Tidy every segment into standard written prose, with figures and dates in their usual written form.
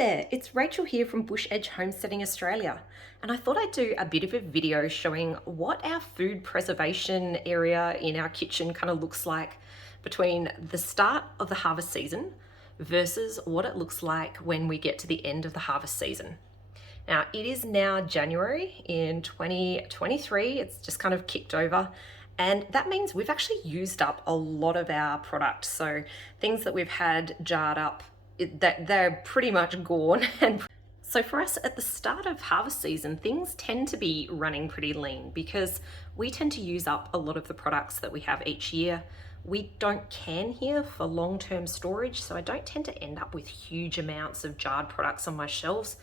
there, it's Rachel here from Bush Edge Homesteading Australia, and I thought I'd do a bit of a video showing what our food preservation area in our kitchen kind of looks like between the start of the harvest season versus what it looks like when we get to the end of the harvest season. Now, it is now January in 2023, it's just kind of kicked over, and that means we've actually used up a lot of our product. So things that we've had jarred up, that they're pretty much gone. And so for us at the start of harvest season, things tend to be running pretty lean because we tend to use up a lot of the products that we have each year. We don't can here for long-term storage, so I don't tend to end up with huge amounts of jarred products on my shelves.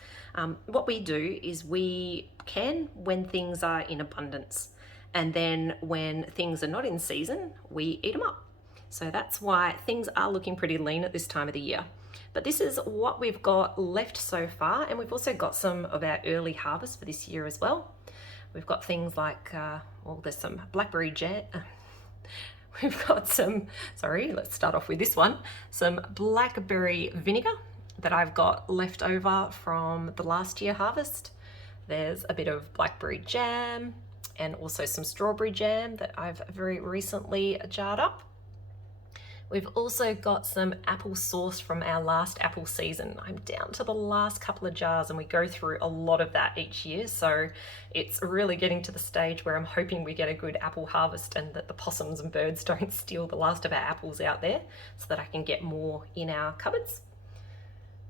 What we do is we can when things are in abundance, and then when things are not in season, we eat them up. So that's why things are looking pretty lean at this time of the year. But this is what we've got left so far, and we've also got some of our early harvest for this year as well. We've got things like, well, there's some blackberry jam. We've got some, sorry, let's start off with this one, some blackberry vinegar that I've got left over from the last year harvest. There's a bit of blackberry jam and also some strawberry jam that I've very recently jarred up. We've also got some apple sauce from our last apple season. I'm down to the last couple of jars and we go through a lot of that each year. So it's really getting to the stage where I'm hoping we get a good apple harvest and that the possums and birds don't steal the last of our apples out there so that I can get more in our cupboards.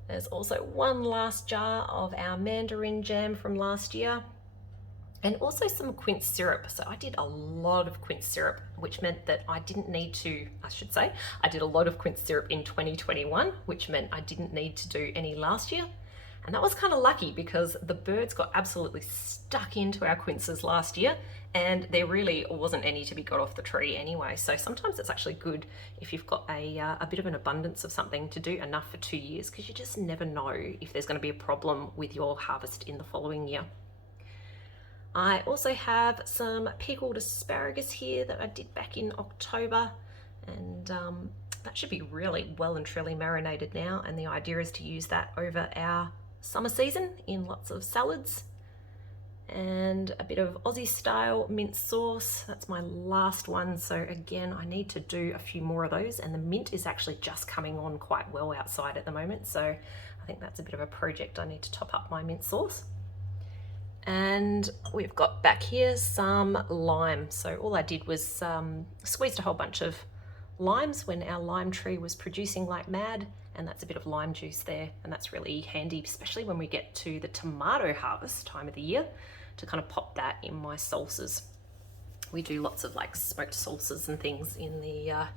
There's also one last jar of our mandarin jam from last year. And also some quince syrup. So I did a lot of quince syrup, which meant that I didn't need to, I did a lot of quince syrup in 2021, which meant I didn't need to do any last year. And that was kind of lucky because the birds got absolutely stuck into our quinces last year and there really wasn't any to be got off the tree anyway. So sometimes it's actually good if you've got a bit of an abundance of something to do enough for 2 years, because you just never know if there's going to be a problem with your harvest in the following year. I also have some pickled asparagus here that I did back in October, and that should be really well and truly marinated now, and the idea is to use that over our summer season in lots of salads. And a bit of Aussie style mint sauce, that's my last one, so again I need to do a few more of those, and the mint is actually just coming on quite well outside at the moment, so I think that's a bit of a project. I need to top up my mint sauce. And we've got back here some lime. So all I did was squeezed a whole bunch of limes when our lime tree was producing like mad, and that's a bit of lime juice there, and that's really handy, especially when we get to the tomato harvest time of the year, to kind of pop that in my salsas. We do lots of like smoked salsas and things in the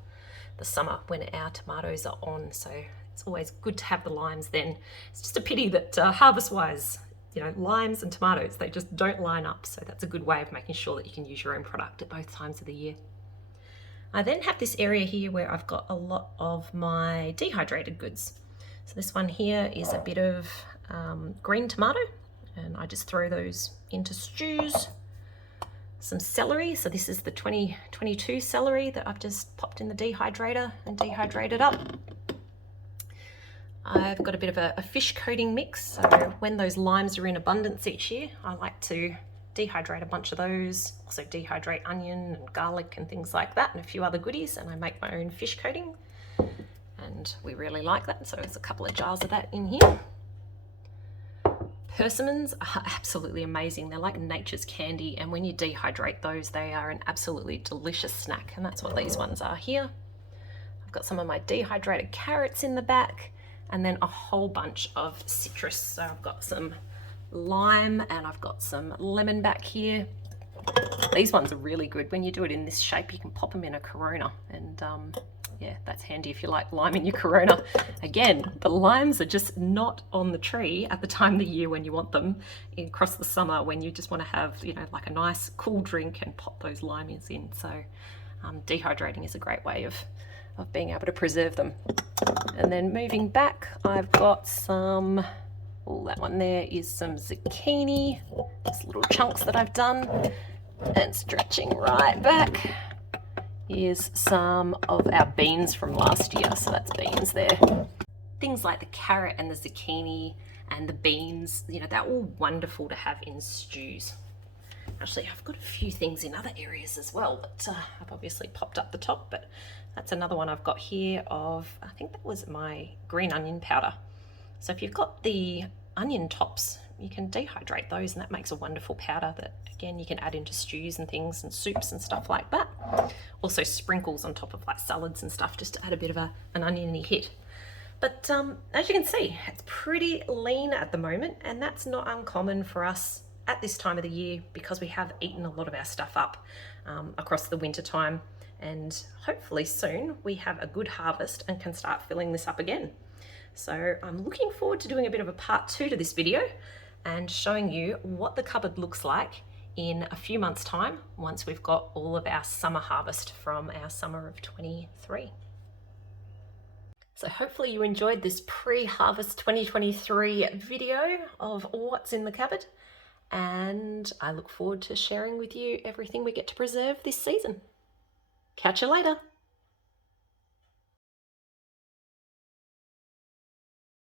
summer when our tomatoes are on, so it's always good to have the limes then. It's just a pity that harvest-wise, you know, limes and tomatoes, they just don't line up. So that's a good way of making sure that you can use your own product at both times of the year. I then have this area here where I've got a lot of my dehydrated goods. So this one here is a bit of green tomato, and I just throw those into stews. Some celery, so this is the 2022 celery that I've just popped in the dehydrator and dehydrated up. I've got a bit of a fish coating mix, so when those limes are in abundance each year, I like to dehydrate a bunch of those, also dehydrate onion and garlic and things like that, and a few other goodies, and I make my own fish coating, and we really like that, so there's a couple of jars of that in here. Persimmons are absolutely amazing. They're like nature's candy, and when you dehydrate those, they are an absolutely delicious snack, and that's what these ones are here. I've got some of my dehydrated carrots in the back, and then a whole bunch of citrus. So I've got some lime and I've got some lemon back here. These ones are really good. When you do it in this shape, you can pop them in a Corona, and yeah, that's handy if you like lime in your Corona. Again, the limes are just not on the tree at the time of the year when you want them, across the summer when you just want to have, you know, like a nice cool drink and pop those limes in. So dehydrating is a great way of being able to preserve them. And then moving back, I've got some, oh, that one there is some zucchini, just little chunks that I've done, and stretching right back is some of our beans from last year, so that's beans there. things like the carrot and the zucchini and the beans, you know, they're all wonderful to have in stews. Actually, I've got a few things in other areas as well, but I've obviously popped up the top, but that's another one I've got here of, I think that was my green onion powder. So if you've got the onion tops, you can dehydrate those, and that makes a wonderful powder that, again, you can add into stews and things and soups and stuff like that. Also sprinkles on top of like salads and stuff, just to add a bit of an oniony hit. But as you can see, it's pretty lean at the moment, and that's not uncommon for us at this time of the year because we have eaten a lot of our stuff up across the winter time, and hopefully soon we have a good harvest and can start filling this up again. So I'm looking forward to doing a bit of a part 2 to this video and showing you what the cupboard looks like in a few months' time once we've got all of our summer harvest from our summer of 23. So hopefully you enjoyed this pre-harvest 2023 video of what's in the cupboard, and I look forward to sharing with you everything we get to preserve this season. Catch you later.